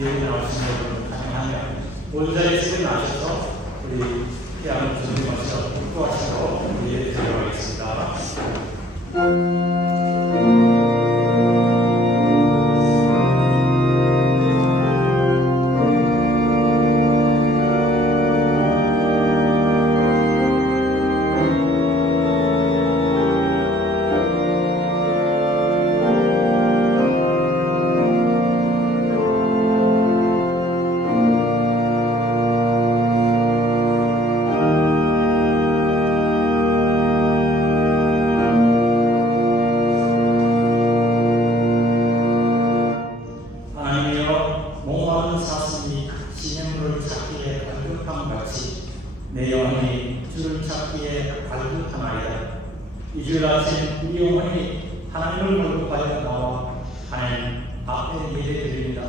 예배 나오신 여러분 환영하며 모든 자리에 나셔서 우리 피아노 준비하시고 축도하시고 우리 예배 드리겠습니다. 내 영혼이 주를 찾기에 갈급하나이다. 이 주일 아침 우리 영혼이 하나님을 거룩하여 나와 하나님 앞에 예배드립니다.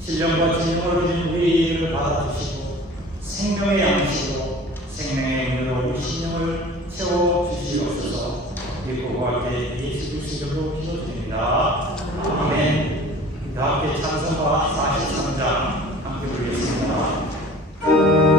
신령과 진정으로 진 우리의 예배를 받아주시고 생명의 양식으로 생명의 문으로 우리 심령을 채워주시옵소서. 믿고 함께 예수 그리스도 이름으로 기도드립니다. 아멘. 다 함께 찬송가 43장 함께 부르겠습니다. Oh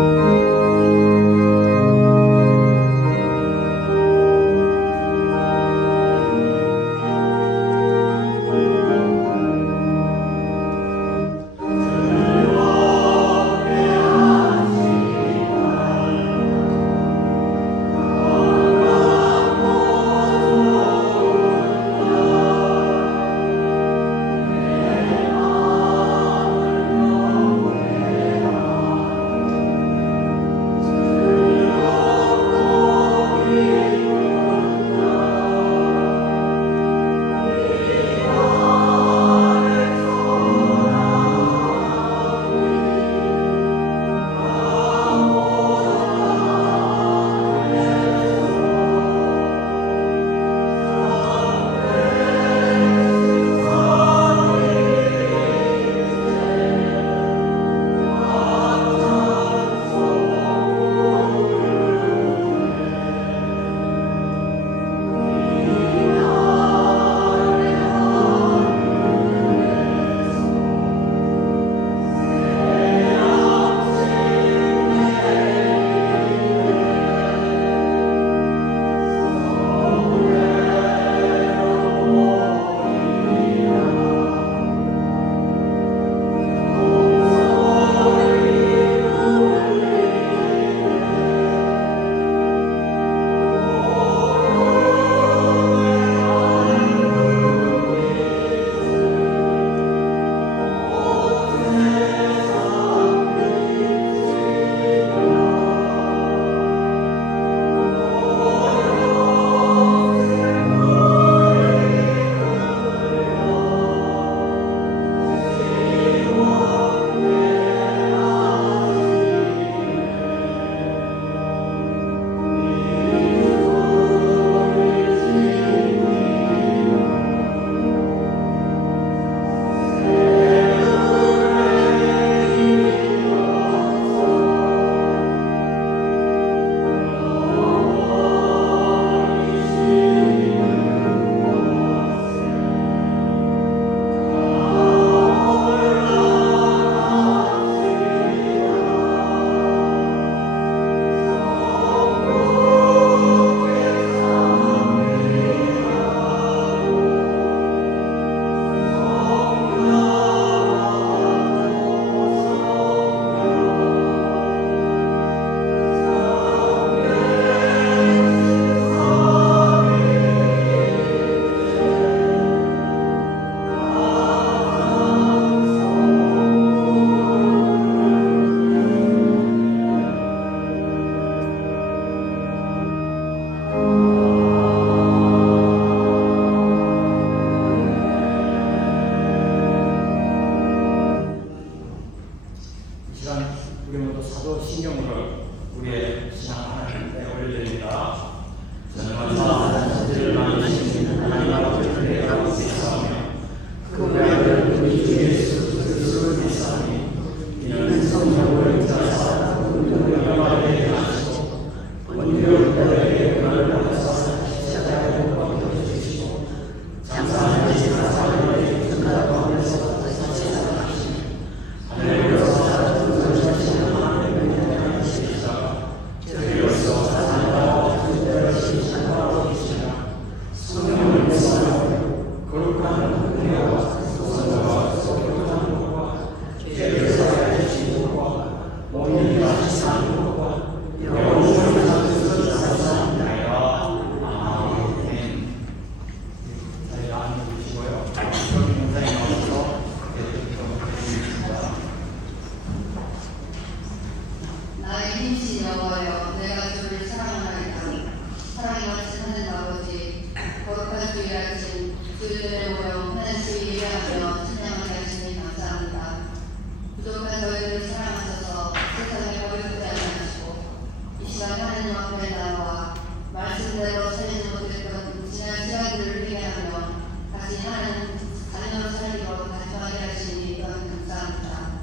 하나님 앞에 나와 말씀대로 살지 못했던 지난 시간들을 회개하며 다시 하나님 자녀로 살기로 다짐하게 하시니 감사합니다.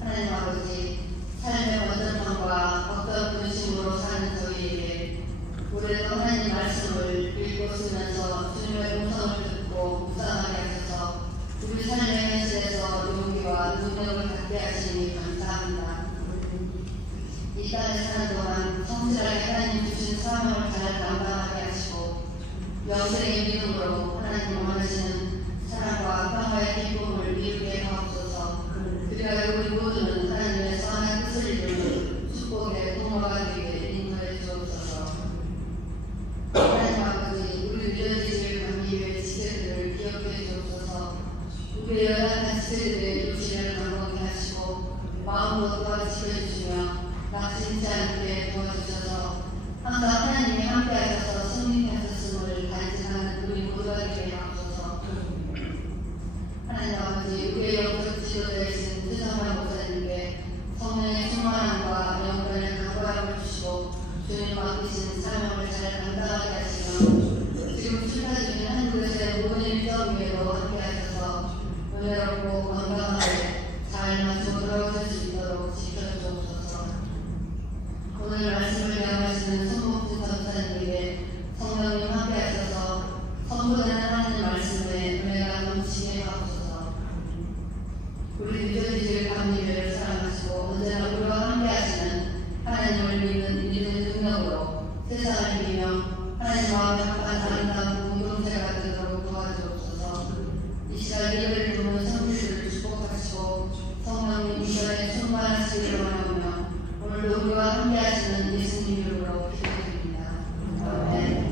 하나님 아버지, 삶의 번잡함과 어떤 근심으로 사는 저희에게 올해도 하나님 말씀을 읽고 쓰면서 주님의 음성을 듣고 묵상하게 하셔서 우리 삶의 현실에서 용기와 능력을 갖게 하시니 감사합니다. 이 땅에 사는 동안 성실하게 하나님 주신 사명을 잘 감당하게 하시고 영생의 믿음으로 하나님 원하시는 사랑과 평화의 기쁨을 이루게 하옵소서. 그리하여 우리 모두는 하나님의 선한 뜻을 이루는 축복의 통로가 되게 인도해 주옵소서. 하나님 아버지, 우리 믿어지실 감리교회 지체들을 기억해 주옵소서. 우리의 연약한 지체들의 육신을 강건케 하시고 마음도 또한 지켜주시며 낙심치 않게 도와주셔서 항상 하나님이 함께하셔서 승리케 하셨음을 간증하는 우리 모두가 되게 하옵소서. 하나님 아버지, 우리의 영적 지도자이신 최정말 목사님께 성령의 충만함과 영혼의 강구함을 주시고 주님 맡기신 사명을 잘 감당하게 하시며 지금 출타 중인 한국에서의 모든 일정 위에도 함께하셔서 은혜롭고 건강하게 잘 마치고 돌아오실 수 있도록 지켜주옵소서. 오늘 말씀을 명하시는 손목진 전사님에게 성령님 함께하셔서 선포되는 하나님 말씀에 은혜가 넘치게 하옵소서. 우리 믿어지실 감리교회를 사랑하시고 언제나 우리와 함께하시는 하나님을 믿는 능력으로 세상을 이기며 하나님 마음에 합한 아름다운 공동체가 되도록 도와주옵소서. 이 시간 예배를 부르는 성도들을 축복하시고 성령님 이전에 충만하시기를 원하오며 오늘도 우리와 함께하시는 예수님 이름으로 기도드립니다. 아멘.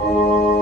Oh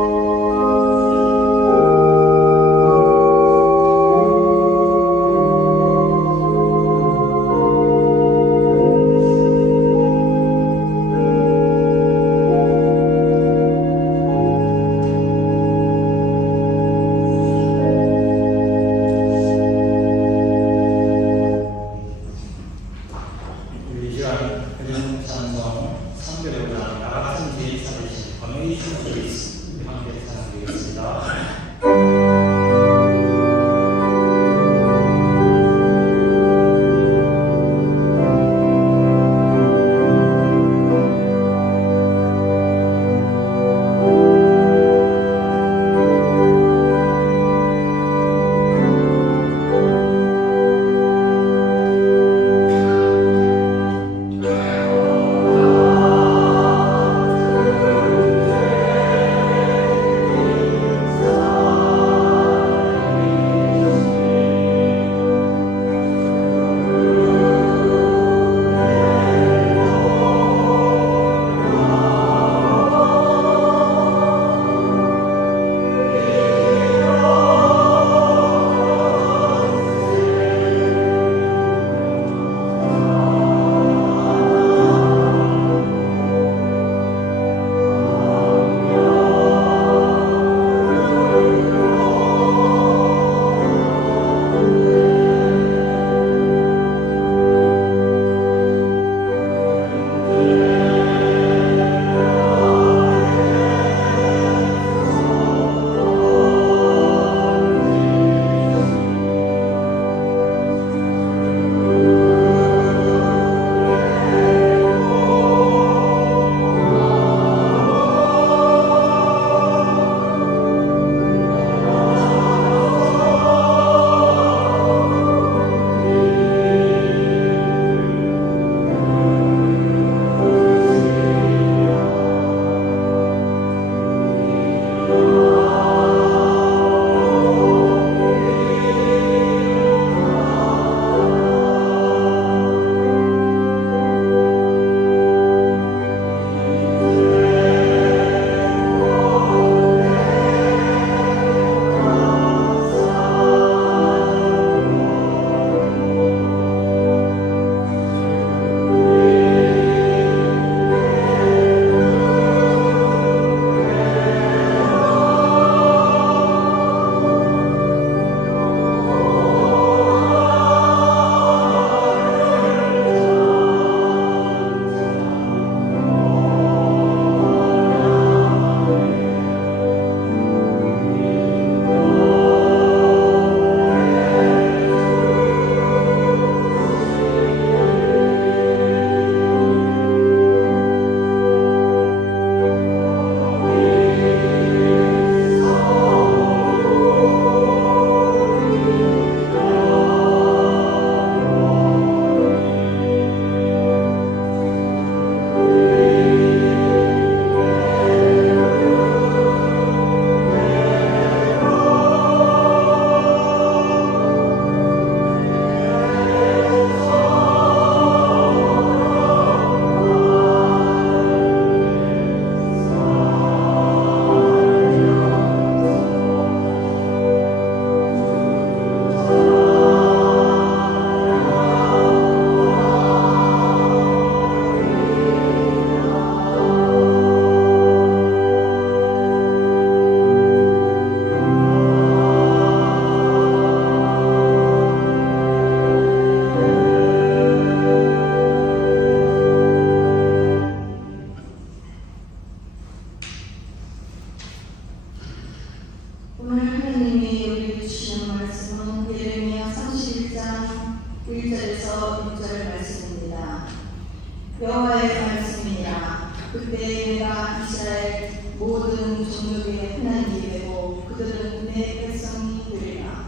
여호와의 말씀이니라. 그때 내가 이스라엘 모든 종족의 하나님이 되고 그들은 내 백성이 되리라.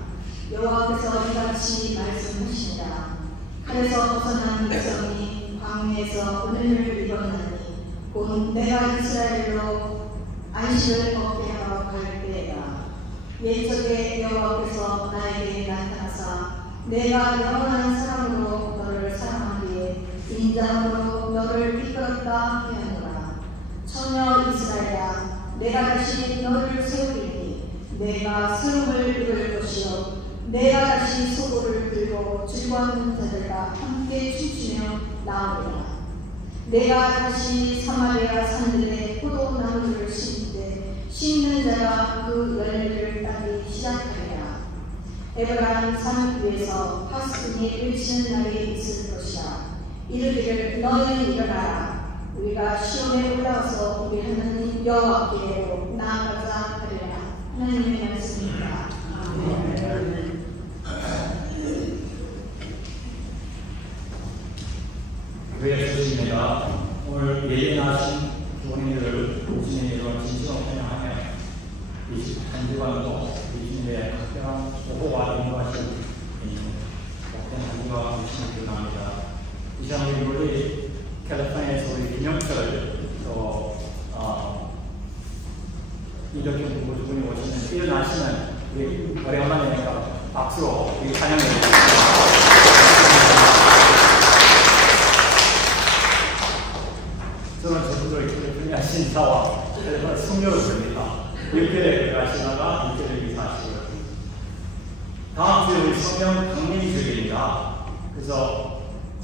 여호와께서 이같이 말씀하시니라. 칼에서 벗어난 백성이 광야에서 은혜를 입었나니 곧 내가 이스라엘로 안식을 얻게 하러 갈 때다. 옛적에 여호와께서 나에게 나타나사 내가 영원한 사랑으로 너를 사랑하기에 인자함으로 너를 이끌었다 하였노라. 처녀 이스라엘아, 내가 다시 너를 세우리니 내가 세움을 이룰 것이요 내가 다시 소고를 들고 즐거워하는 자들과 함께 춤추며 나오리라. 내가 다시 사마리아 산들에 포도나무를 심되 심는 자가 그 열매를 따기 시작하리라. 에브라임 산 위에서 파수꾼이 외치는 날이 있을 것이라. 이르기를 너는 일어나라. 우리가 시온에 올라와서 우리 하나님 여호와께로 나아가자 하리라. 하나님의 말씀입니다. 아멘. 교회 주님입니다. 오늘 예배하신 교인들을 주님의 이런 진심으로 환영하며 한 주간도 주님의 특별한 보호와 인도하신 복된 한 주가 되시길 기도합니다. 이 시간 우리 캘리포니아에서 우리 김영철 또 이덕현 부부분이 오시는 일어나시는 우리 오래간만에 박수로 우리 찬양해 주십니다. 저는 저분들 캘리포니아 신사와 캘리포니아 성녀를 부릅니다. 6개월에 들어가시다가 6개월에 이사하시고요. 다음 주에 우리 성령 강림주일입니다. 그래서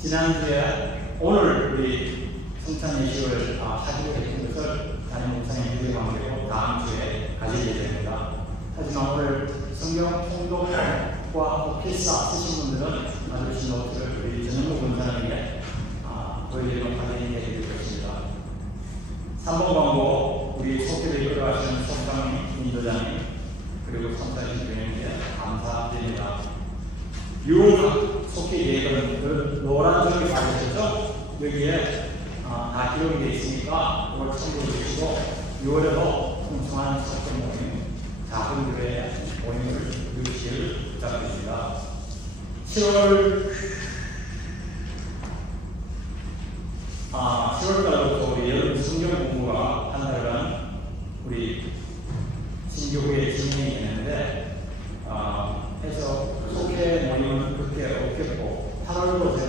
지난주에 오늘 우리 성찬 예식을 하기로 했던 것을 담임 목사님 유대 관계로 다음 주에 가지게 됩니다. 하지만 오늘 성경 통독과 필사 쓰신 분들은 받으신 노트를 우리 전현무 권사님에게 보여드리도록 하겠습니다. 3번 광고 우리 속회를 이끌어가시는 속상민 인도장님 그리고 성사신 교회님께 감사드립니다. 6월 속회 예배는 그 노란 점이 받으셨죠? 여기에 다 기록이 되어 있으니까 그걸 참고해 주시고 6월에도 풍성한 속회 모임 작은 교회 모임을 이루시길 부탁드립니다. 10월달부터 우리 여름 성경 공부가 한 달간 우리 신교회에 진행이 되는데 해서 속회 모임은 그렇게 없겠고 8월로 제가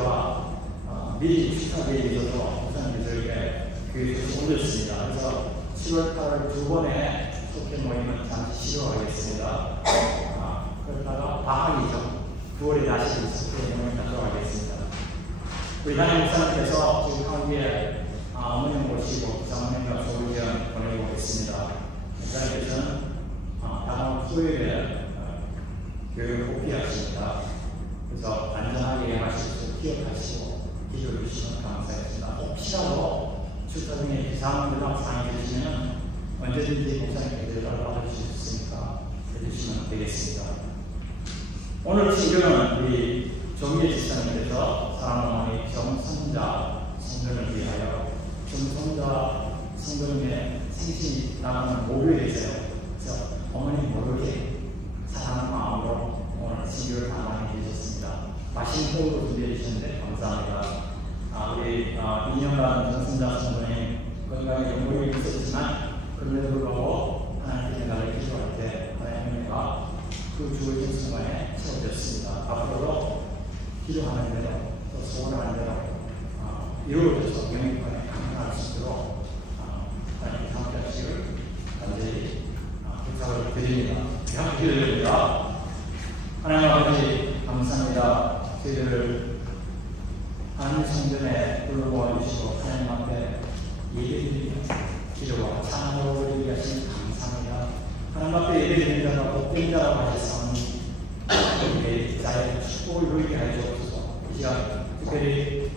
미리 축하드리기 위해서 목사님들에게 교회에서 올렸습니다. 그래서 7월, 8월 두 번의 속회 모임은 잠시 쉬어가겠습니다. 그러다가 방학이 좀 9월에 다시 속회 모임 가져가겠습니다. 우리 담임 목사님께서 지금 하기에 어머님 모시고 장모님과 조의견 보내고 있습니다. 목사님께서는 다음 수요일에 교육을 복귀하십니다. 그래서 안전하게 하실 수 기억하시고 기도해 주시면 감사하겠습니다. 혹시라도 출타 중에 비상들과 상황이 되시면 언제든지 목사님께 연락을 주실 수 있으니까 해주시면 되겠습니다. 오늘 친구는 우리 정예 지사님께서 사랑하는 정선자 성전을 위하여 정선자 성전의 생신이 나가는 목요일이세요. 그래서 어머니 모르게 사랑하는 마음으로 오늘 친구를 담아내 주셨습니다. 맛있는 떡으로 준비해 주셨는데 감사합니다. 우리 2년간 정선자 성전에 건강에 연골이 있었지만 그럼에도 불구하고 하나님께 나를 기도할 때 하나님과 그 주어진 순간에 채워졌습니다. 앞으로도 기도하는 대로 또 소원하는 대로 이루어져서 영육간에 강건할 수 있도록 하나님께 함께 하시기를 간절히 부탁을 드립니다. 함께 기도드립니다. 하나님 아버지 감사합니다. 저희들을 하나님 성전에 불러모아 주시고 하나님 앞에 예배드리며 기도와 찬양으로 드리게 하시니 감사합니다. 하나님 앞에 예배드리는 자가 복된 자라고 하셨사오니 우리의 자의 축복을 누리게 하여 주옵소서. 이 시간 특별히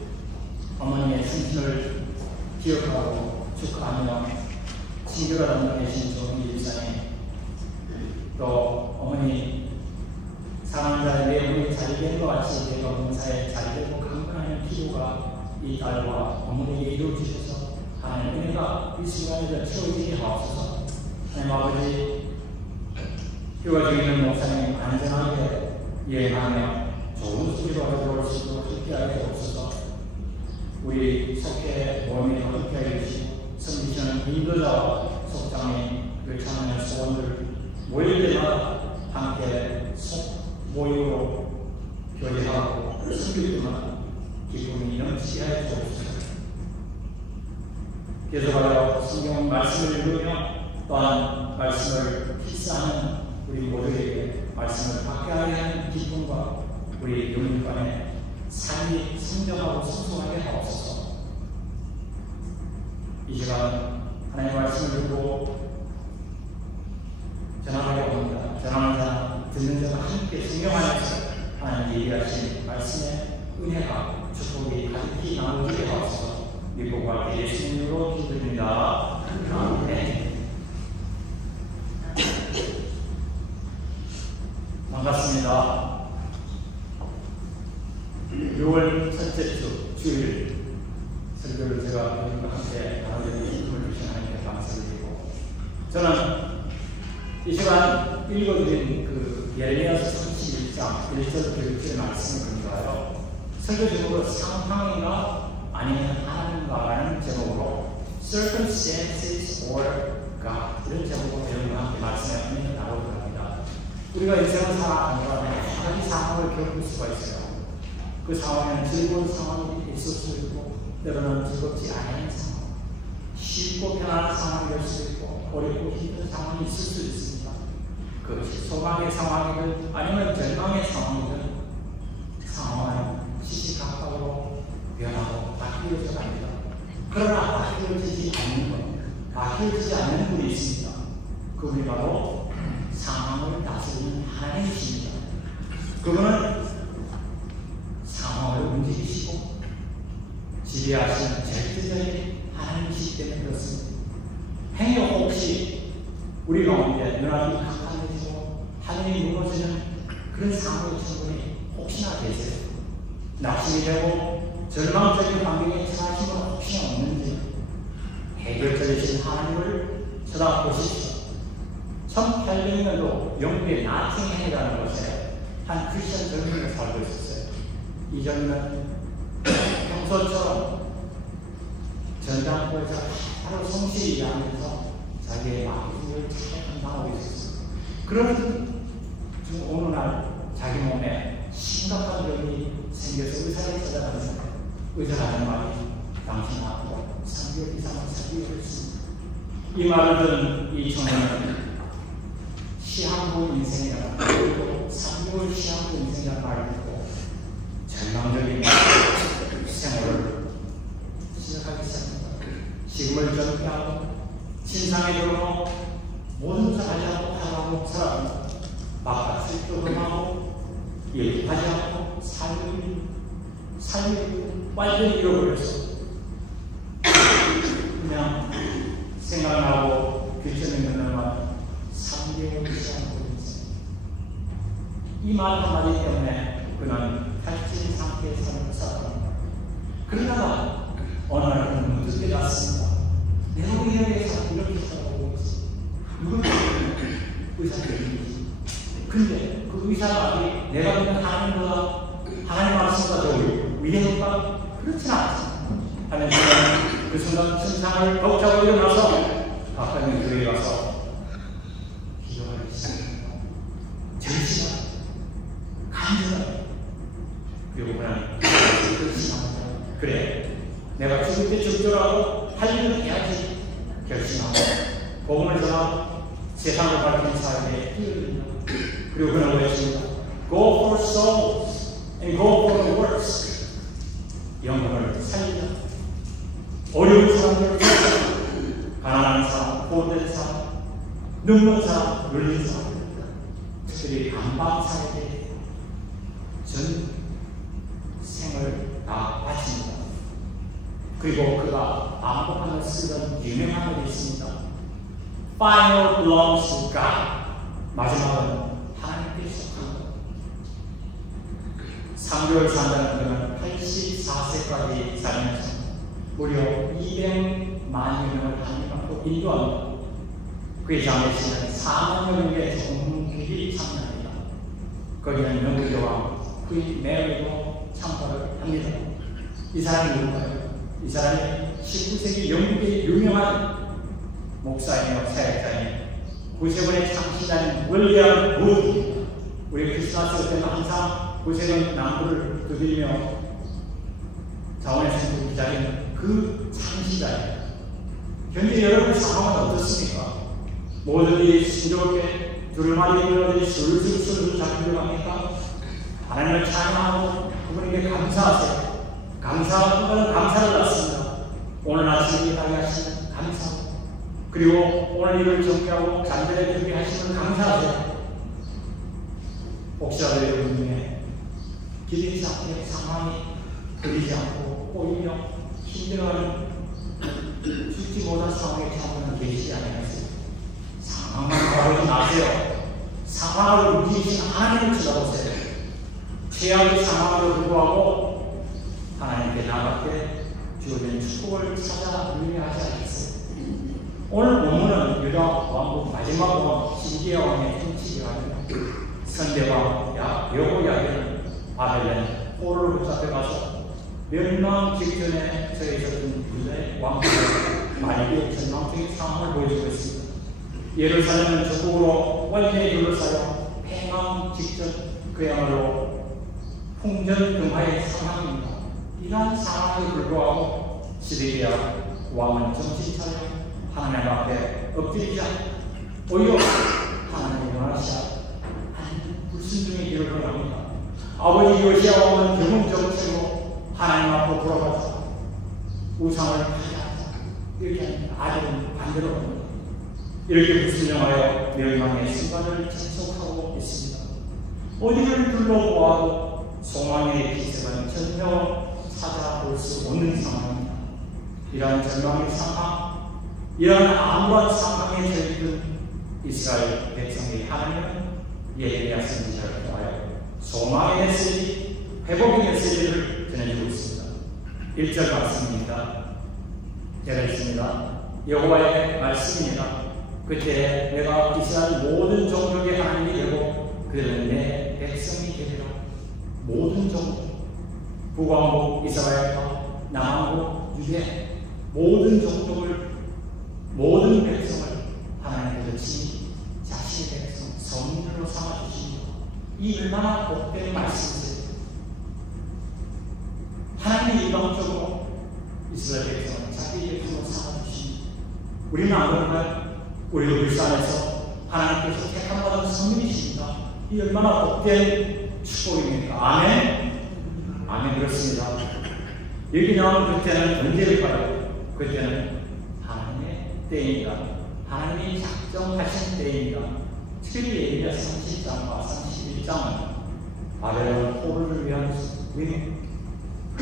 어머니의 생신을 기억하고 축하하며 친교를 담당 계신 조은희 집사님 또 어머니 사랑하는 자의 내 어머니 잘 된 것 같이 내가 봉사에 잘 되고 강건하는 기도가 이 딸과 어머니에게 이루어지셔서 하나님 은혜가 이 순간에 채워지게 하옵소서. 하나님 아버지, 휴가 중에 있는 목사님 안전하게 여행하며 좋은 소리로 가져올 수 있도록 함께하게 하옵소서. 우리 속해 모임에 함께하게 해주시고 섬기시는 인도자와 속장인 그 참여한 소원들 모일 때마다 함께 모임으로 교제하고 섬길 때마다 기쁨이 넘치게 하여 주옵소서. 계속하여 성경 말씀을 읽으며 또한 말씀을 필사하는 우리 모두에게 말씀을 받게 하는 기쁨과 우리 영혼 간의 삶이 성장하고 성숙하게 하옵소서. 이 시간 하나님의 말씀을 듣고 전하려고 합니다. 전하는 자, 듣는 자가 함께 성경 안에서 하나님 얘기하신 말씀의 은혜가 축복이 가득히 나누게 하옵소서. 믿고 예수님으로 기도드립니다. 아멘. 반갑습니다. 6월 첫째 주일 설교를 제가 여러분과 함께 나누려는 힘을 주신 하나님께 감사드리고, 저는 이 시간 읽어드린 그 예레미야서 31장 1절부터 6절의 말씀을 보니까요, 설교 제목으로 상황인가 아니면 하나님과라는 제목으로 Circumstances or God, 이런 제목으로 여러분과 함께 말씀의 은혜를 나누도록 합니다. 우리가 인생을 살아가는 여러 상황을 겪을 수가 있어요. 그 상황에는 즐거운 상황이 있을 수 있고, 때로는 즐겁지 않은 상황, 쉽고 편안한 상황이 될 수 있고, 어렵고 힘든 상황이 있을 수 있습니다. 그것이 소망의 상황이든 아니면 절망의 상황이든 상황은 시시각각으로 변하고 바뀌어져 갑니다. 그러나 바뀌어지지 않는 것, 바뀌어지지 않는 분이 있습니다. 그분이 바로 상황을 다스리는 하나님이십니다. 그분은 상황을 움직이시고 지배하시는 절대적인 하나님이시기 때문에 그렇습니다. 행여 혹시 우리 가운데 눈앞이 캄캄해지고 하늘이 무너지는 그런 상황의 충분히 혹시나 계세요. 낙심이 되고 절망적인 환경에 처하신 건 혹시나 없는지 해결자이신 하나님을 쳐다보십시오. 1800년도 영국의 나팅햄이라는 곳에 한 크리스천 젊은이가 살고 있었어요. 이 젊은이는 평소처럼 전당포에서 하루 성실히 일하면서 자기의 마음을 잘 감당하고 있었어요. 그런 중 어느 날 자기 몸에 심각한 병이 생겨서 의사를 찾아가면서 의사가 하는 말이 당신 앞으로 3개월 이상은 살기로 했습니다. 이 말을 들은 이 청년은 시한부 인생이라는, 그리고 3개월 시한부 인생이라는 말을 듣고 절망적인 생활을 시작하기 시작합니다. 지금을 젊게 하고 신상에 들어오고 모든 것을 하지 않고 하라고 살아갑니다. 바깥을 조금하고 일하지 않고 삶을 완전히 잃어버렸어. 그냥 생각나고 귀천에 있는 말 3개월 시간을 이 말 한마디 때문에 그는 탈진 상태의 삶을 살아갑니다. 그러다가 어느 날 그는 문득 깨닫습니다. 내가 의학에서 이렇게 살아가고 있지. 누군 의사들이지. 근데 그 의사가 내가 믿는 하나님보다 하나님 말씀보다 더 위대할까? 그렇진 않지. 하나님 그 순간 천상을 벅차고 일어나서 가까이 있는 교회에 가서 기도하기 시작합니다. 절실한 간절한, 그리고 그냥 그래 내가 죽을 때 죽더라도 할 일은 해야지 결심하고 복음을 전하고 세상을 밝히는 사회에 뛰어듭니다. 그리고 그는 외칩니다. Go for souls and go for the works. 영혼을 살리자. 어려운 사람들을 살리자. 가난한 사람, 고된 사람, 늙는 사람, 눌린 사람, 특별히 감방사에게 전 생을 다 바칩니다. 그리고 그가 반복하며 쓰던 유명한 말이 있습니다. Final belongs to God. 마지막은 하나님께 속한 것. 3개월 산다는 그는 94세까지 살면서 무려 200만여 명을 하나님 앞으로 인도합니다. 그의 장례식은 4만여 명의 종들이 참여합니다. 거기는 영국여왕 퀸 메리도 참가를 합니다. 이 사람이 누굴까요? 이 사람이 19세기 영국의 유명한 목사이며 사역자인 구세군의 창시자인 윌리엄 무드입니다. 우리 크리스마스 때는 항상 구세군 나무를 두들며 자원의 성부 기자인 그 창시자예요. 현재 여러분의 상황은 어떻습니까? 모든 일이 순조롭게 두루마리 굴러들이 술술술 잡히려 합니까? 하나님을 찬양하고 그분에게 감사하세요. 감사하는 감사를 받습니다. 오늘 아침에 발휘하시는 감사, 그리고 오늘 일을 정리하고 잠자리에 준비하시는 감사하세요. 혹시라도 여러분 중에 기대치 않게 상황이 그리지 않고 꼬이며 힘들어하는 죽지 못할 상황에 처하는 계시지 않으셨어요? 상황만 바라보지 마세요. 상황을 움직이신 하나님을 쳐다보세요. 최악의 상황으로 불구하고 하나님께 나갈 때 주어진 축복을 찾아 누리하지 않겠어요? 오늘 본문은 유다 왕국 마지막 왕 시기야 왕의 통치기간이며 선대왕 여호야기는 바벨론 포로를 붙잡혀 가서 멸망 직전에 서 있었던 유다의 왕국의 말기 전망적인 상황을 보여주고 있습니다. 예루살렘은 전국으로 완전히 둘러싸여 폐망 직전, 그야말로 풍전등화의 상황입니다. 이러한 상황에 불구하고 시드기야 왕은 정신 차려 하나님 앞에 엎드리자 오히려 하나님을 원하시자 하나님 불순종의 길을 걸어갑니다. 아버지 요시야 왕은 경험 정책으로 하나님 앞으로 돌아가서 우상을 파괴하자 이렇게 합니다. 아들은 반대로 합니다. 이렇게 불순종하여 멸망의 순간을 접속하고 있습니다. 어디를 둘러보아도 소망의 기색은 전혀 찾아볼 수 없는 상황입니다. 이러한 절망의 상황, 이러한 암울한 상황에 처해있던 이스라엘 백성의 하나님은 예레미야 선지자를 통하여 소망의 메시지, 회복의 메시지를 전해주고 있습니다. 1절 말씀입니다. 제가 읽습니다. 여호와의 말씀입니다. 그때 내가 이스라엘 모든 종족의 하나님이 되고 그들은 내 백성이 되리라. 모든 종족, 북왕국 이스라엘과 남왕국 유대, 모든 종족을, 모든 백성을 하나님께서 친히 자신의 백성, 성민으로 삼아주십니다. 이 얼마나 복된 말씀이세요. 하나님이 일방적으로 이스라엘 백성을 자기 백성으로 삼아주십니다. 우리는 안 그런가요? 우리도 불쌍해서 하나님께서 택함받은 성민이십니다. 이 얼마나 복된 축복입니까? 아멘? 아멘. 그렇습니다. 여기 나오는 그때는 언제일까요? 그때는 하나님의 때입니다. 하나님이 작정하신 때입니다. 특별히 예레미야 30장과 31장은 바벨론 포로를 위한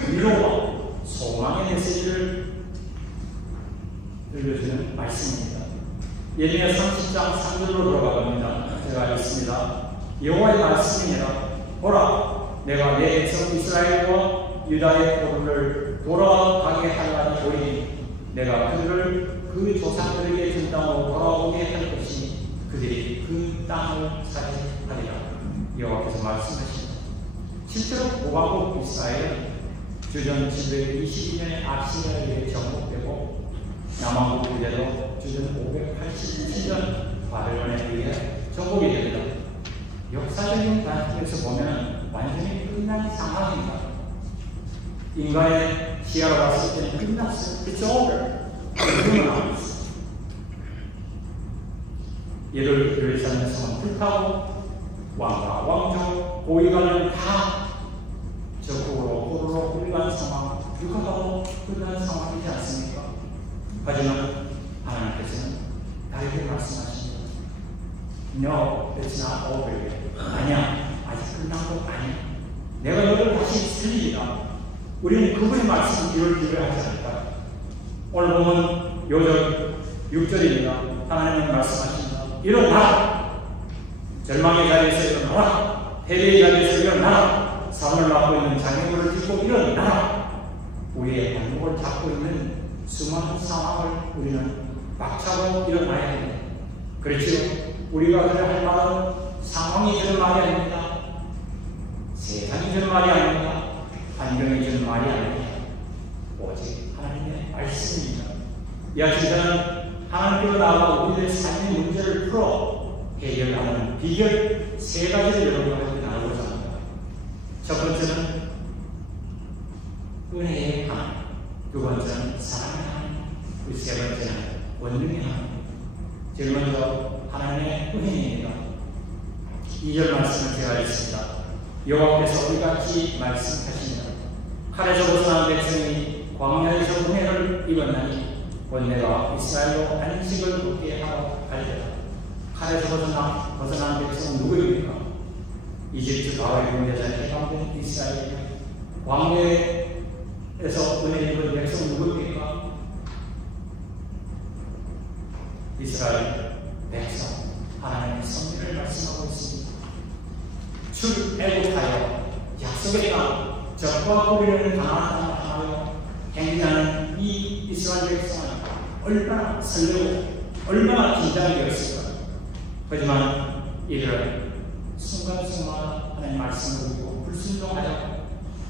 위로와 소망의 메시지를 들려주는 말씀입니다. 예레미야 30장 3절로 돌아갑니다. 제가 읽습니다. 여호와의 말씀이니라. 보라, 내가 내 백성 이스라엘과 유다의 포로를 돌아가게 하려니 보이니 내가 그들을 그 조상들에게 준 땅으로 돌아오게 할 것이니 그들이 그 땅을 차지하리라. 여호와께서 말씀하십니다. 실제로 북왕국 이스라엘은 주전 722년에 아시리아에 정복되고 남왕국 유대도 주전 587년 바벨론에 의해 정복이 됩니다. 역사적인 관점에서 보면 완전히 끝난 상황입니다. 인간의 시야로 봤을 때는 끝났어요. It's over. 예를 예루살렘 성은 불타고 왕과 왕족, 고위관을 다 적국으로 포로로 끌려간 상황, 불가하고 끝난 상황이지 않습니까? 하지만 하나님께서는 다르게 말씀하십니다. No, it's not over yet. 아니야, 아직 끝난 거 아니야. 내가 너를 다시 살리리라. 우리는 그분의 말씀을 기울하지 않을까? 오늘 보면 요절 6절입니다. 하나님은 말씀하십니다. 일어나라. 절망의 자리에서 일어나라. 패배의 자리에서 일어나라. 삶을 맡고 있는 장애물을 딛고 일어나라. 우리의 발목을 잡고 있는 수많은 상황을 우리는 박차고 일어나야 합니다. 그렇죠? 우리가 할 말은 상황이 주는 말이 아닙니다. 세상이 주는 말이 아닙니다. 환경이 주는 말이 아닙니다. 오직 하나님의 말씀입니다. 이 아침 저는 하나님께로 나아가 우리들의 삶의 문제를 풀어 해결하는 비결 3가지를 여러분과 함께 나누고자 합니다. 첫 번째는 은혜의 하나님, 두 번째는 사랑의 하나님, 그리고 세 번째는 원능의 하나님. 제일 먼저 하나님의 은혜입니다. 2절 말씀을 제가 읽습니다. 여호와께서 우리같이 말씀하시니라. 칼에서 벗어난 백성이 광야에서 은혜를 입었나니 곧 내가 이스라엘로 안식을 얻게 하러 갈때라. 칼에서 벗어난 백성은 누구입니까? 이집트 바로의 군대자 해방된 이스라엘입니다. 광야에서 은혜 입은 백성은 누구입니까? 이스라엘 백성. 하나님의 섭리를 말씀하고 있습니다. 출애굽하여 약속의 땅, 적과 고리를 강한 땅을 향하여 행진하는 이 이스라엘 백성은 얼마나 설레고 얼마나 긴장이 되었을까. 하지만 이를 순간순간 하나님 말씀을 듣고 불순종하여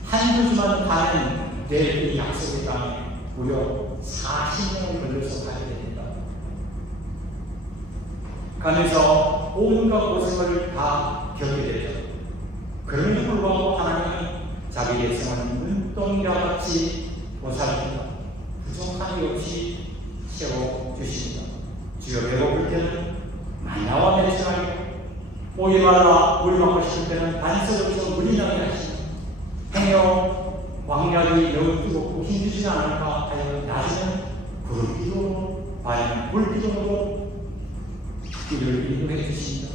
한 주만 가는 될 이 약속의 땅에 무려 40년을 걸려서 가게 됩니다. 가면서 온갖 고생을 다 겪게 되죠. 그럼에도 불구하고 하나님은 자기 백성을 눈동자같이 보살펴 부족함이 없이 채워주십니다. 주여 배고플 때는 만나와 맺으라고, 오이 말라 물 먹고 싶을 때는 반석 없이 물이 나게 하시고, 행여 광야들이 너무 뜨겁고 힘들지 않을까 하여 낮에는 구름기둥으로 밤에는 물기둥으로 길을 인도해 주십니다.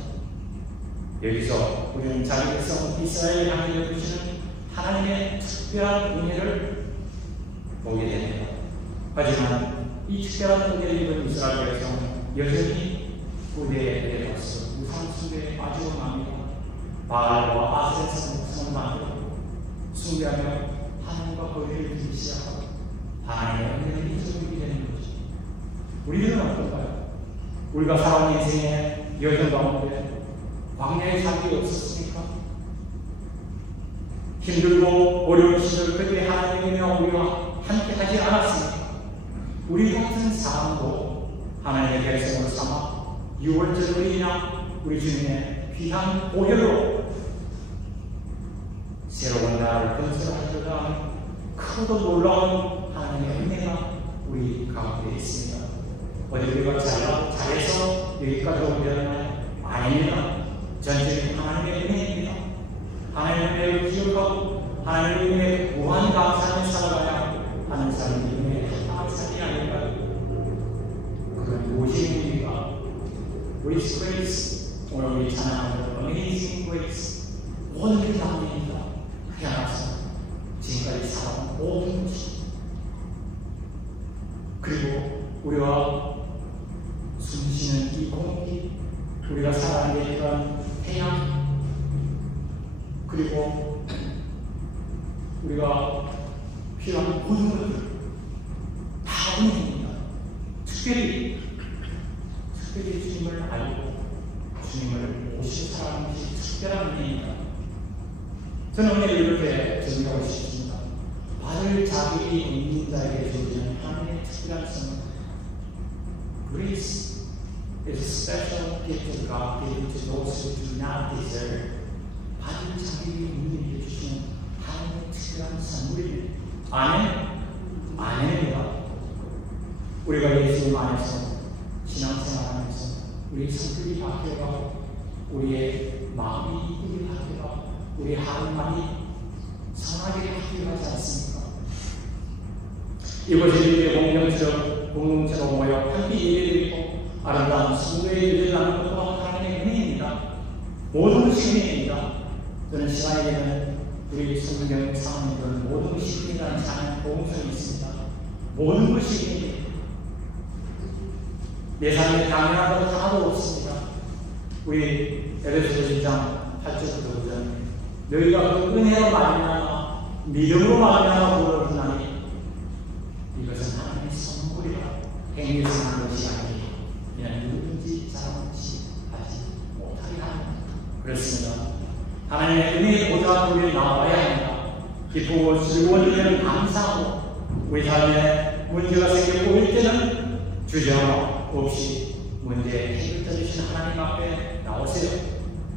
여기서 우리는 자기 백성 이스라엘을 향해 주시는 하나님의 특별한 은혜를 보게 됩니다. 하지만 이 특별한 은혜를 입은 이스라엘 백성은 여전히 후대에 내려가서 우상 숭배에 빠지고 맙니다. 바알과 아세라 목성을 만들고 숭배하며 하나님과 거리를 두기 시작하고 하나님의 은혜를 잊어버리게 되는 거죠. 우리는 어떤가요? 우리가 살아온 인생의 여정 가운데 광야의 삶이 없었습니까? 힘들고 어려운 시절 그때 하나님이며 우리와 함께 하지 않았습니까? 우리 같은 사람도 하나님의 백성으로 삼아 6월절 어린이나 우리 주님의 귀한 보혈로 새로운 나라를 건설하려다 하는 크고 놀라운 하나님의 은혜가 우리 가운데 있습니다. 어디 우리가 잘해서 여기까지 오게 되나요? 아닙니다. 전적인 하나님의 은혜입니다. 하나님의 은혜를 기억하고 하나님의 은혜에 무한 감사하며 살아가야 하는 사람의 은혜에 감사하지 아닐까요? 그건 무엇입니까? Grace, grace, 오늘 우리 찬양하는 Amazing Grace, 모든 게 담깁니다. 그게 알아서 지금까지 살아온 모든 것이, 그리고 우리가 숨쉬는 이 공기, 우리가 살아가는 게 그런 태양, 그리고 우리가 필요한 모든 것들 다 은혜입니다. 특별히 주님을 알고 주님을 모시고 살아가는 것이 특별한 은혜입니다. 저는 오늘 이렇게 정리하고 싶습니다. 받을 자격이 있는 자에게 주어지는 하나님의 특별한 선물. Grace is a special gift of God given to those who do not deserve. 받을 자격이 있는 자에게 주시는 하나님의 특별한 선물입니다. 아멘입니다. 우리가 예수님 안에서 신앙생활하면서 우리 성격이 바뀌어가고 우리의 마음이 이쁘게 바뀌어가고 우리 하나님만이 선하게 바뀌어가지 않습니까? 이곳에 우리의 공동체로 모여 함께 예배드리고 아름다운 성도의 예배를 나누는 것도 하나님의 은혜입니다. 모든 것이 은혜입니다. 저는 시간에는 우리 성경 상황들 모든 것이 은혜라는 찬양 공통점이 있습니다. 모든 것이 은혜입니다. 내 삶에 당연한 것 하나도 없습니다. 우리 에베소서 1장 8절부터 9절, 너희가 그 은혜로 말미암아 믿음으로 말미암아 구원을 얻으나니 행위하는 것이 아니에요. 그냥 누구든지 잘못이 하지 못하게 합니다. 그렇습니다. 하나님의 은혜의 보좌 우리에 나와야 합니다. 기쁘고 즐거운 일은 감사하고 우리 삶에 문제가 생기고 올 때는 주저 없이 문제의 해결자 되신 하나님 앞에 나오세요.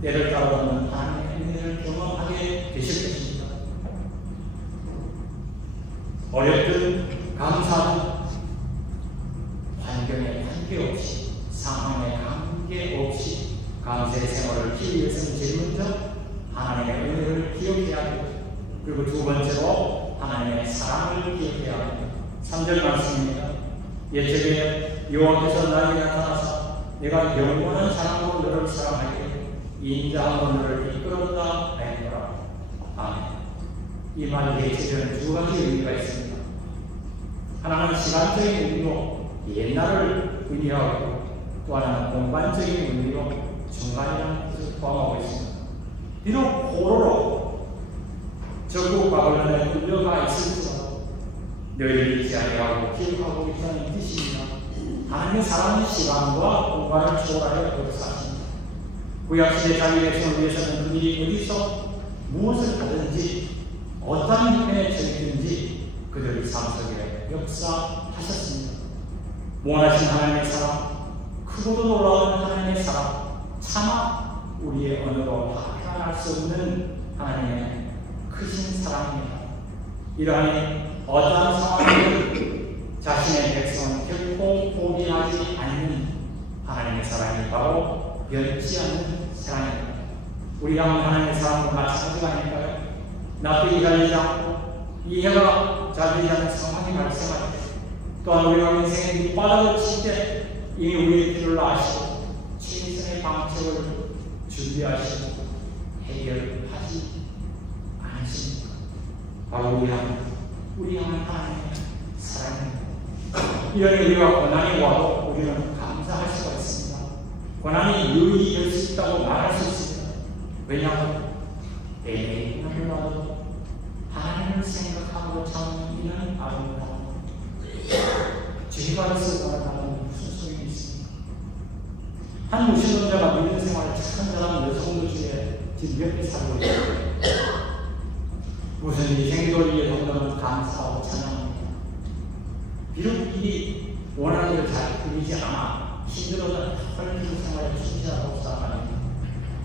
때를 따라오는 하나님의 은혜를 경험하게 되실 것입니다. 어렵든 감사하든 환경에 관계없이 상황에 관계없이 감사의 생활을 하기 위해서는 제일 먼저 하나님의 은혜를 기억해야 되고 그리고 두 번째로 하나님의 사랑을 기억해야 합니다. 3절 말씀입니다. 옛적에 여호와께서 나에게 나타나서 내가 영원한 사랑으로 너를 사랑하게 인자함으로 너를 이끌었다 하였노라. 아멘. 이 말 옛적에는 두 가지 의미가 있습니다. 하나는 시간적인 의미로 옛날을 의미하고 또 하나는 공간적인 의미로 중간이라는 뜻을 포함하고 있습니다. 비록 포로로 적국과 바벨론에 끌려가 있을지라도 너희를 잊지 아니하고 기억하고 있다는 뜻입니다. 하나님의 사랑은 시간과 공간을 초월하여 역사하십니다. 구약시대 자기 백성을 위해서는 그들이 어디서 무엇을 하든지 어떤 형편에 처했든지 그들의 삶 속에 역사하셨습니다. 무한하신 하나님의 사랑, 크고도 놀라운 하나님의 사랑, 차마 우리의 언어로 다 표현할 수 없는 하나님의 크신 사랑입니다. 이러한 어떠한 상황에도 자신의 백성은 결코 포기하지 않는 하나님의 사랑이 바로 변치 않는 사랑입니다. 우리 하나님의 사랑과 마찬가지가 아닐까요? 납득이 갈리지 않고 이해가 잘 되지 않는 상황이 발생할 때 또한 우리가 인생의 밑바닥을 칠 때 이미 우리의 필요를 아시고 최선의 방책을 준비하시고 해결하지 않으십니까? 바로 우리 하나님의 사랑입니다. 이런 우리가 고난이 와도 우리는 감사할 수가 있습니다. 고난이 유익이 될 수 있다고 말할 수 있습니다. 왜냐하면 애매히 고난이 와도 하나님을 생각하고 참는 이는 아름다운 죄가 있어 나는 무슨 소용이 있습니까? 한 무신론자가 믿는 생활을 착한 사람 여성도 중에 지금 몇 개 살고 있어요. 무슨 일이 생기도 위해 정도는 감사하고 찬양합니다. 비록 일이 원하는 대로 잘 풀리지 않아 힘들어도 헐리는 생활에 충실하고 살아갑니다.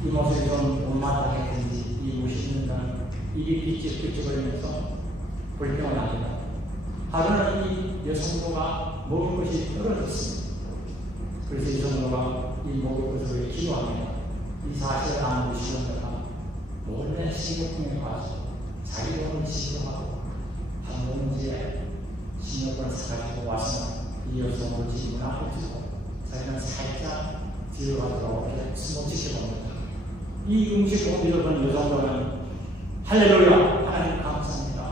이 모습이 좀 못마땅했든지 이 무신론자는 입이 삐쩍삐쩍거리면서 불평을 합니다. 하루는 이 여성도가 먹을 것이 떨어졌습니다. 그래서 이 성도가 이 먹을 것을 위해 기도합니다. 이 사실을 아는 무신론자가 몰래 식료품에 가서 자기 돈을 지불하고 한 봉지에 식료품을 사가지고 와서 이 여성을 집 문 앞에 두고 자기는 살짝 뒤로 가도록 이렇게 숨어 지켜봅니다. 이 음식 공기를 본 여성도는 할렐루야 하나님 감사합니다.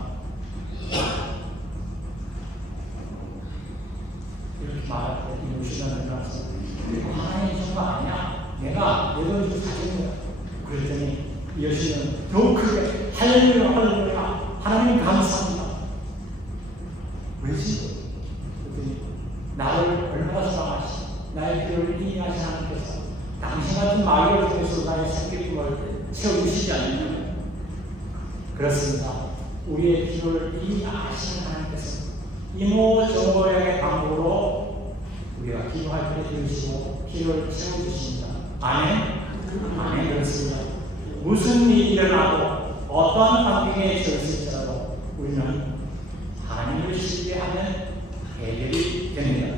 이렇게 말할 때 이 무신론을 들어서 하나님 정말 아니야. 내가 내 돈을 가진 거야. 그랬더니 여신은 더 크게 할렐루야 할렐루야 하나님 감사합니다. 왜지? 그랬더니 나를 얼마나 사랑하시 나의 필요를 이해하신 하나님께서 당신 같은 말을 통해서 나의 생기품을 채워주시지 않느냐. 그렇습니다. 우리의 필요를 이미 아시는 하나님께서 이모저모의 방법으로 우리가 기도할 때 들으시고 필요를 채워주십니다. 아멘? 아멘. 그렇습니다. 무슨 일이 일어나도 어떠한 환경에 처했을지라도 우리는 하나님을 신뢰하면 해결이 됩니다.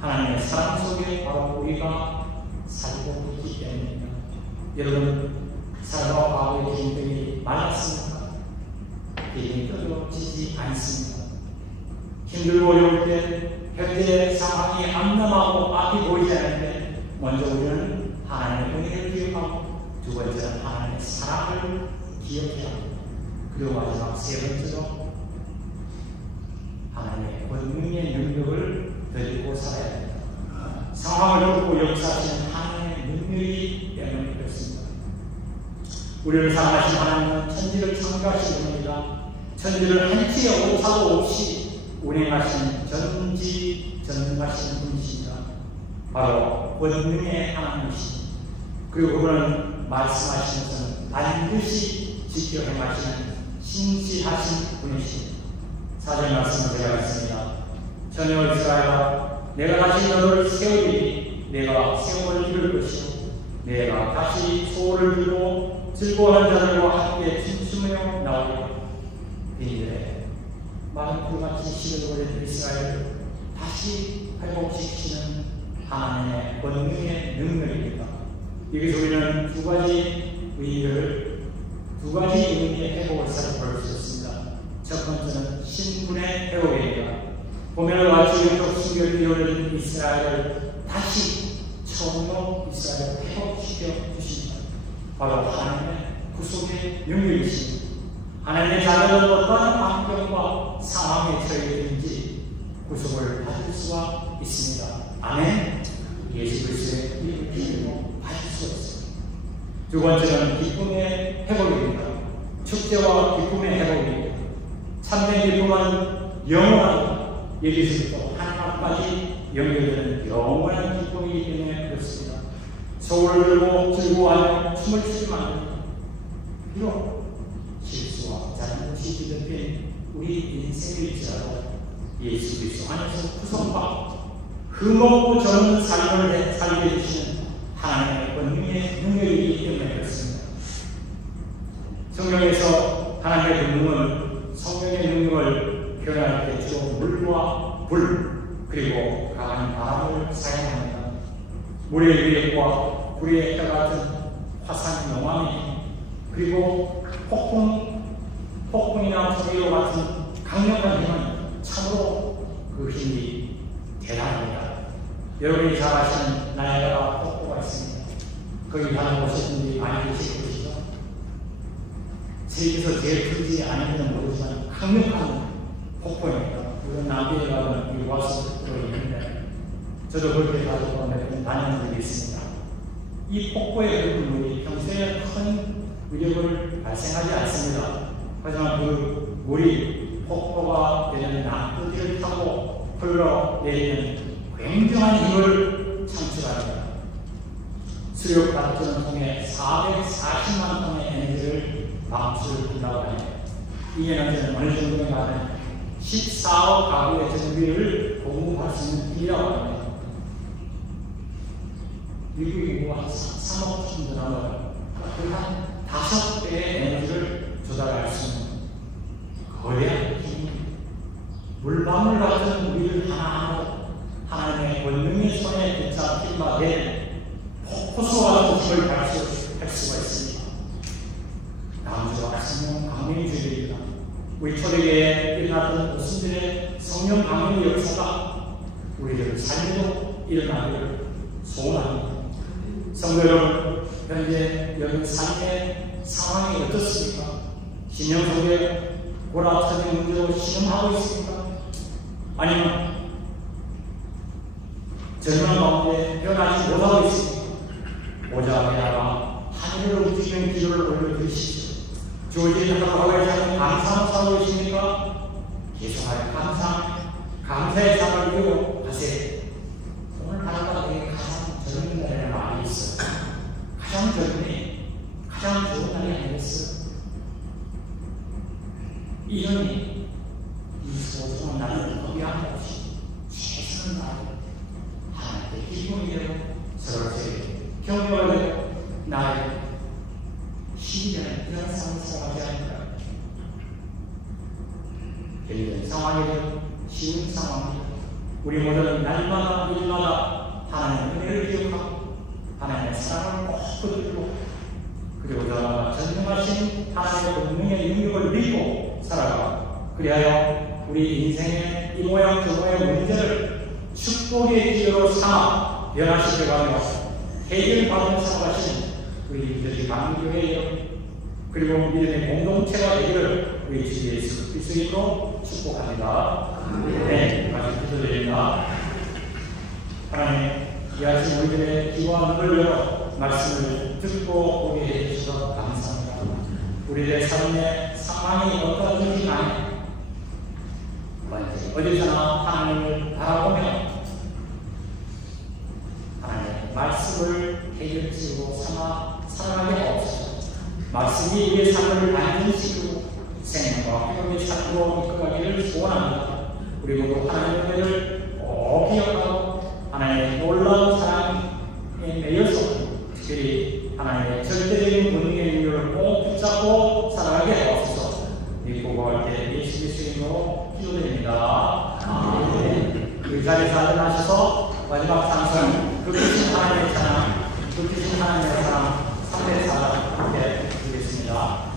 하나님의 사랑 속에 바로 우리가 살고 있기 때문입니다. 여러분, 삶과 과거의 기름들이 말랐습니까? 기름이 떨어지지 않습니다. 힘들고 어려울 때, 현재 상황이 암담하고 앞이 보이지 않을 때 먼저 우리는 하나님의 은혜를 기억하고 두 번째는 하나님의 사랑을 기억해야 합니다. 그리고 마지막 세 번째로 하나님의 권능의 능력을 드리고 살아야 합니다. 상황을 돕고 역사하시는 하나님의 능력이 때문에 그렇습니다. 우리를 사랑하신 하나님은 천지를 창조하신 분입니다. 천지를 한치의 오차도 없이 운행하신 전지전능하신 전능하신 분이십니다. 바로 권능의 하나님이십니다. 그리고 그분은 말씀하신 것은 반드시 지켜 행하시는 신실하신 분이십니다. 4절 말씀을 제가 읽습니다. 전혀 이스라엘아, 내가 다시 너를 세우리니 내가 세움을 이룰 것이요 내가 다시 소를 들고 즐거워하는 자들과 함께 춤추며 나오리라. 이들의 많은 불같이 시들거리는 이스라엘을 다시 회복시키시는 하나님의 권능의 능력입니다. 여기서 우리는 두 가지 의미의 회복을 살펴볼 수 있습니다. 첫 번째는 신분의 회복입니다. 보면은 마치 왼쪽 순결 이어진 이스라엘을 다시 처음으로 이스라엘을 회복시켜 주십니다. 바로 하나님의 구속의 능력이십니다. 하나님의 자녀는 어떠한 환경과 상황에 처해있든지 구속을 받을 수가 있습니다. 아멘. 예수 그리스도의 이름을 믿고 받을 수가 있습니다. 두 번째는 기쁨의 회복입니다. 축제와 기쁨의 회복입니다. 참된 기쁨은 영원한 여기서부터 하나님까지 연결되는 영원한 기쁨이기 때문에 그렇습니다. 소를 들고 즐거워하며 춤을 추지만 합니다. 비록 실수와 잘못이 뒤덮인 우리 인생일지라도 예수 그리스도 안에서 구속받고 흠없고 저는 삶을 살게 해주시는 하나님의 권능의 능력이기 때문에 그렇습니다. 성경에서 하나님의 권능은 성령의 능력을 표현할 때 주로 물과 불 그리고 강한 바람을 사용합니다. 물의 위력과 불의 액과 같은 화산 용암이 그리고 폭풍이나 tornado 같은 강력한 힘은 참으로 그 힘이 대단합니다. 여러분이 잘 아시는 나이아가라 폭포가 있습니다. 거기 가는 곳이든지 많이 계실 것이죠. 세계에서 제일 크지 않은지는 모르지만 강력한 폭포입니다. 우리는 남미에 가면 이 와스로 있는데 저도 그렇게 가지고 몇 번 다녀온 적이 있습니다. 이 폭포의 흐르는 물이 평소에 큰 위력을 발생하지 않습니다. 하지만 그 물이 폭포가 되는 남부지를 타고 흘러내리는 굉장한 힘을 창출합니다. 수력 발전을 통해 440만 톤의 에너지를 방출한다고 합니다. 2년 안에는 어느 정도에 가면 14억 가구의 전기를 공급할 수 있는 힘이라고 합니다. 미국 인구가 한 3억 정도 나와요. 한 5배의 에너지를 조달할 수 있는 거대한 힘입니다. 물방울 같은 우리를 하나하나 하나님의 권능의 손에 붙잡힌 바 된 폭포수 같은 힘을 발휘할 수가 있습니다. 남주와 성령 강림주의입니다. 우리 초대교회에 일어났던 무슨들의 성령 강림의 역사가 우리들 삶에도 일어나기를 소원합니다. 성도 여러분, 현재 여러분 삶의 상황이 어떻습니까? 신령 속에 골아터진 문제로 신음하고 있습니까? 아니면 절망 가운데 변하지 못하고 있습니까? 보좌 앞에 나가 하늘을 움직이는 기도를 올려드리십시오. 주어진 하루하루의 삶을 감사하며 살고 계십니까? 계속하여 감사의 삶을 이어가세요. 오늘 하루가 되게 가장 젊은 날이라는 말이 있어요. 가장 젊으니 가장 좋은 날이 아니겠어요? 이전이 이 소중한 날을 포기하는 것이 최선의 날, 하나님의 기쁨이 되고 서로서로 격려가 되고 나의 힘이 되는 그런 삶을 살아가지 않을까. 힘든 상황이든 쉬운 상황이든 우리 모두는 날마다 일마다 하나님의 은혜를 기억하고 하나님의 사랑을 꼭 붙들고 그리고 더 전능하신 하나님의 권능의 능력을 믿고 살아가. 그리하여 우리 인생의 이 모양 저 모양 문제를 축복의 기회로 삼아 변화시켜가며 해결받으며 살아가시는 우리 이들이 만교회예요. 그리고 믿음의 공동체가 되기를 우리 주 예수 그리스도로 축복합니다. 네, 다시 기도드립니다. 하나님, 이 아침 우리들의 귀와 눈을 열어 말씀을 듣고 보게 해주셔서 감사합니다. 우리들의 삶의 상황이 어떠하든지 간에 어디서나 하나님을 바라보며 당신이 우리의 삶을 안전시키고 생명과 행복의 삶으로 이끌어가기를 소원합니다. 우리 모두 하나님의 은혜를 꼭 기억하고 하나님의 놀라운 사랑에 매여서 특별히 하나님의 절대적인 권능의 능력을 꼭 붙잡고 살아가게 하옵소서. 믿고 구할 때 예수 그리스도의 이름으로 기도드립니다. 아멘. 그 자리에서 일어나셔서 마지막 찬송 그 크신 하나님의 찬양, 그 크신 하나님의 사랑 3대 4를 함께 드리겠습니다.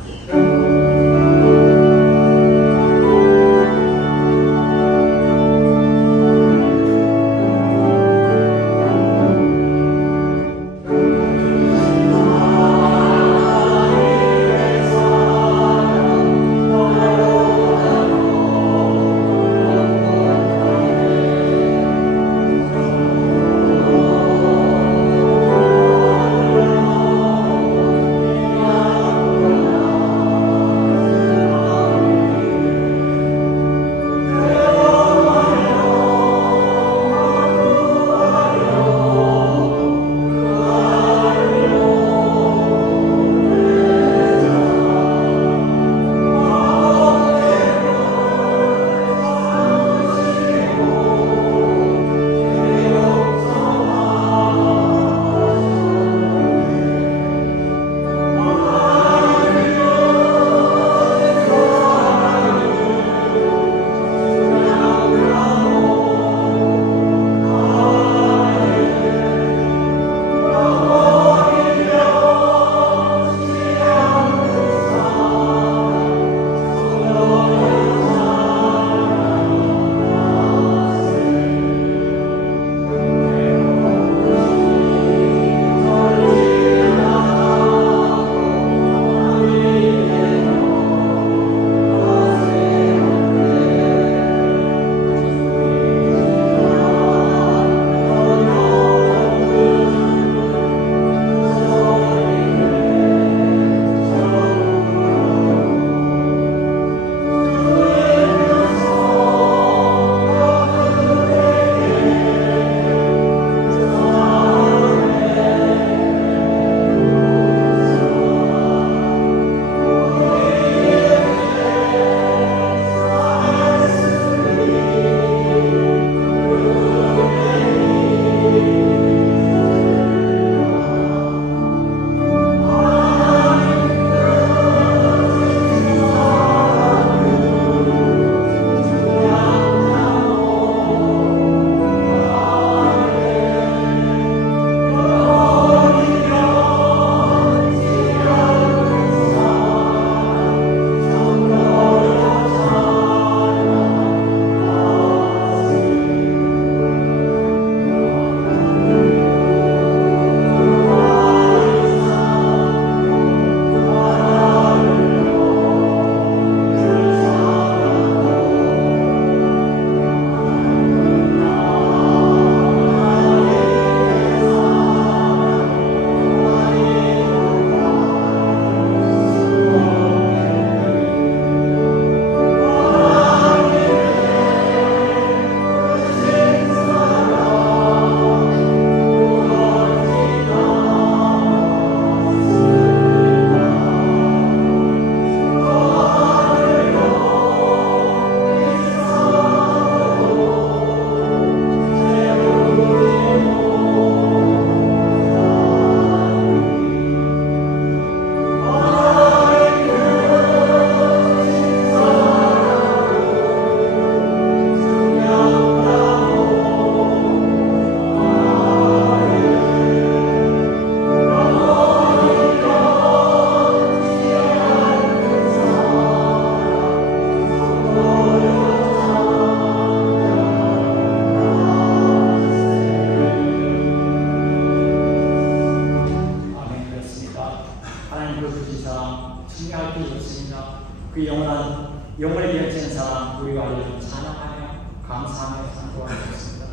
그 영원에 비어지는 사랑 우리가 알려준 찬양하며 감사하며 상고하겠습니다.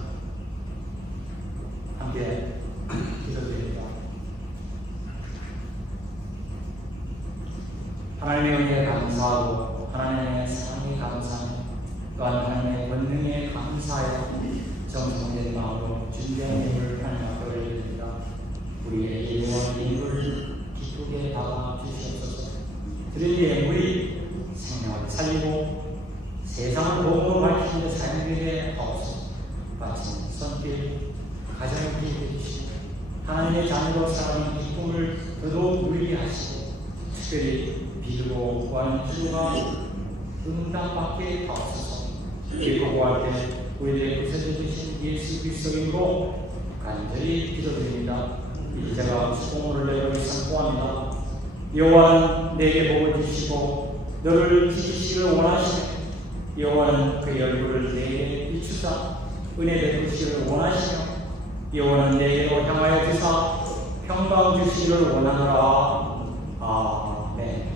함께 기도드립니다. 하나님의 은혜에 감사하고 하나님의 사랑에 감사하며 또한 하나님의 권능에 감사하여 정성된 마음으로 준비한 힘을 하나님 앞에 올려드립니다. 우리의 예원 힘을 기쁘게 받아 주시옵소서. 드린 예물이 생명을 살리고 세상을 복음으로 밝히는 사람들에게 없어 마침 손길 가정을 기회해 주시고 하나님의 자녀로 살아가는 기쁨을 더더욱 누리게 하시고 특별히 빌고 구하는 주가 응답받게 하옵소서. 그리고 구할 때 우리에게 구세주 주신 예수 그리스도인으로 간절히 기도드립니다. 이제가 축복을 내려 선포합니다. 여호와는 내게 복을 주시고 너를 지키시기를 원하시며 여호와는 그의 얼굴을 내게 비추사 은혜 베푸시기를 원하시며 여호와는 내게로 향하여 주사 평강 주시기를 원하노라. 아멘.